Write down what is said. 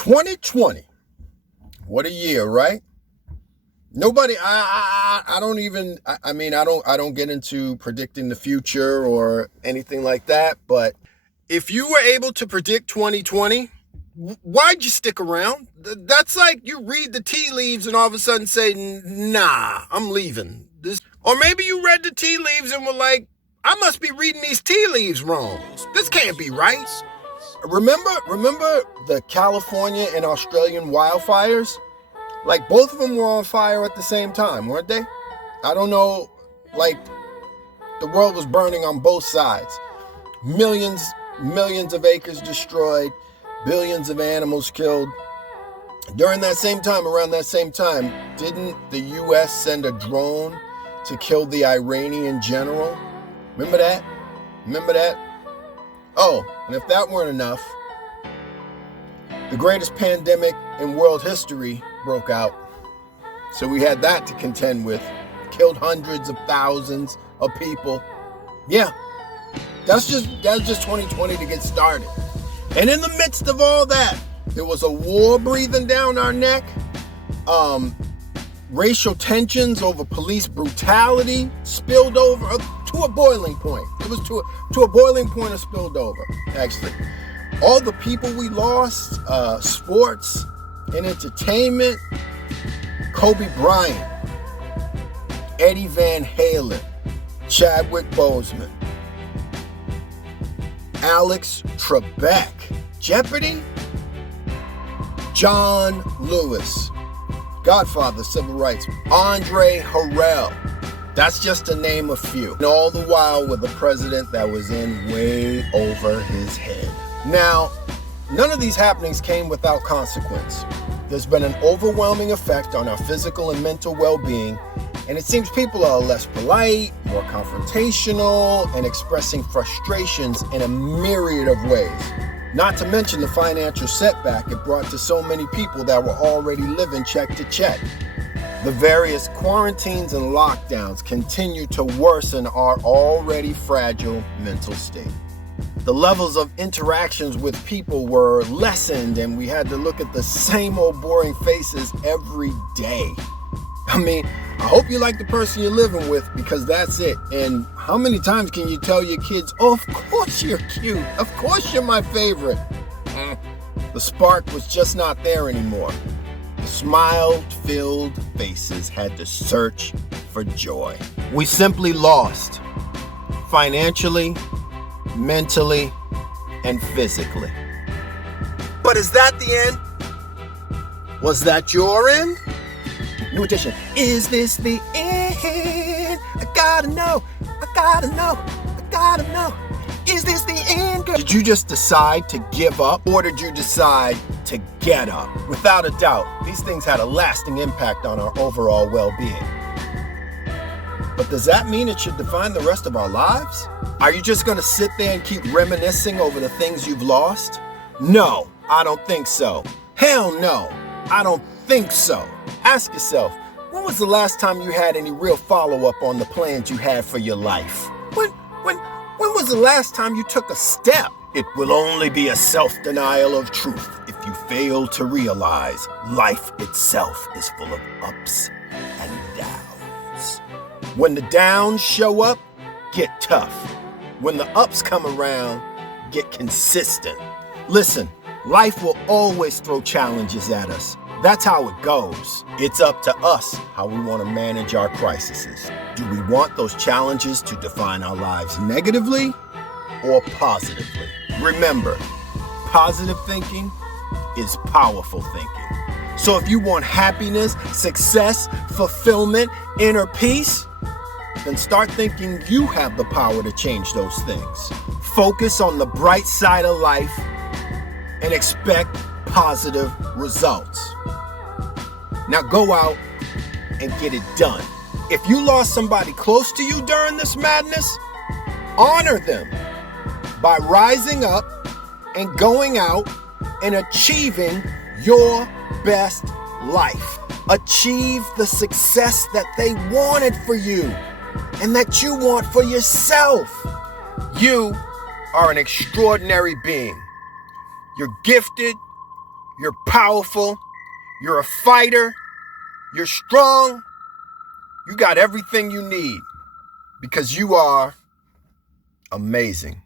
2020. What a year, right? Nobody, I don't get into predicting the future or anything like that. But if you were able to predict 2020, why'd you stick around? That's like you read the tea leaves and all of a sudden say, nah, I'm leaving. Or maybe you read the tea leaves and were like, I must be reading these tea leaves wrong. This can't be right. Remember the California and Australian wildfires? Like both of them were on fire at the same time, weren't they? I don't know, like the world was burning on both sides. Millions of acres destroyed, billions of animals killed. During that same time, around that same time, didn't the U.S. send a drone to kill the Iranian general? Remember that? Oh, and if that weren't enough, the greatest pandemic in world history broke out. So we had that to contend with. Killed hundreds of thousands of people. Yeah, that's just 2020 to get started. And in the midst of all that, there was a war breathing down our neck. Racial tensions over police brutality spilled over to a boiling point. It was to a boiling point of spilled over, actually. All the people we lost, sports and entertainment, Kobe Bryant, Eddie Van Halen, Chadwick Boseman, Alex Trebek, Jeopardy, John Lewis, Godfather Civil Rights, Andre Harrell. That's just to name a few. And all the while with a president that was in way over his head. Now, none of these happenings came without consequence. There's been an overwhelming effect on our physical and mental well-being, and it seems people are less polite, more confrontational, and expressing frustrations in a myriad of ways. Not to mention the financial setback it brought to so many people that were already living check to check. The various quarantines and lockdowns continue to worsen our already fragile mental state. The levels of interactions with people were lessened, and we had to look at the same old boring faces every day. I mean, I hope you like the person you're living with, because that's it. And how many times can you tell your kids, oh, of course you're cute. Of course you're my favorite. The spark was just not there anymore. The smile-filled faces had to search for joy. We simply lost. Financially, mentally, and physically. But is that the end? Was that your end? New edition. Is this the end? I gotta know. Is this the end, girl? Did you just decide to give up, or did you decide to get up? Without a doubt, these things had a lasting impact on our overall well-being. But does that mean it should define the rest of our lives? Are you just gonna sit there and keep reminiscing over the things you've lost? No, I don't think so. Hell no, I don't think so. Ask yourself, when was the last time you had any real follow-up on the plans you had for your life? When was the last time you took a step? It will only be a self-denial of truth if you fail to realize life itself is full of ups and downs. When the downs show up, get tough. When the ups come around, get consistent. Listen, life will always throw challenges at us. That's how it goes. It's up to us how we want to manage our crises. Do we want those challenges to define our lives negatively or positively? Remember, positive thinking is powerful thinking. So if you want happiness, success, fulfillment, inner peace, then start thinking you have the power to change those things. Focus on the bright side of life and expect positive results. Now go out and get it done. If you lost somebody close to you during this madness, honor them by rising up and going out and achieving your best life. Achieve the success that they wanted for you and that you want for yourself. You are an extraordinary being. You're gifted, You're powerful. You're a fighter. You're strong. You got everything you need because you are amazing.